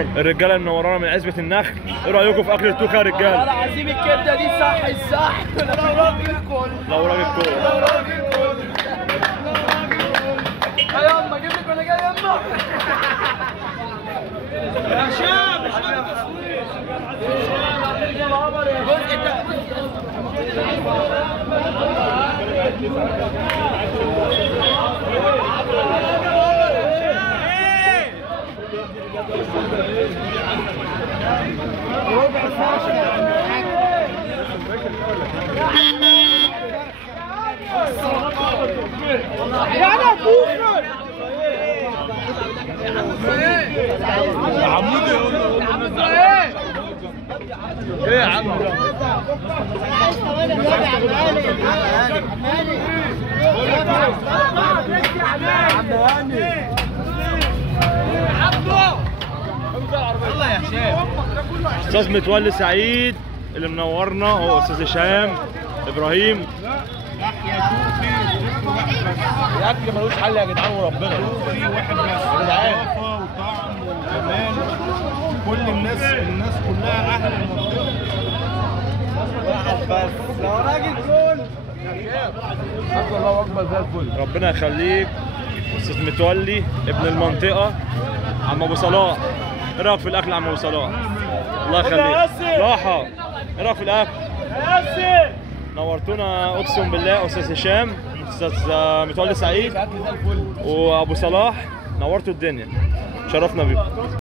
الرجاله منورانا من عزبه النخل. ايه رايكم في اكل التوكه يا رجاله؟ والله العظيم الكبده دي صح الصح. لو راجل كل لو راجل كل يا يما جيب لك وانا جاي يما. يا هشام مش فاهم تصوير. ربع ساعة يا انا كوكر يا عمود ايه يا عم الله يا هشام. استاذ متولي سعيد اللي منورنا هو استاذ هشام ابراهيم. الاكل ملوش حل يا جدعان وربنا. في واحد بس نظافه وطعم وجمال. كل الناس كلها اهل المنطقه. واحد بس لو راجل كل الله اكبر زي الفل. ربنا يخليك استاذ متولي ابن المنطقه. عم ابو صلاح، ايه رايك في الاكل يا عم ابو صلاح؟ الله يخليك. راحه، ايه رايك في الاكل؟ نورتونا اقسم بالله. استاذ هشام، استاذ متولي سعيد، وابو صلاح، نورتوا الدنيا، شرفنا بيكم.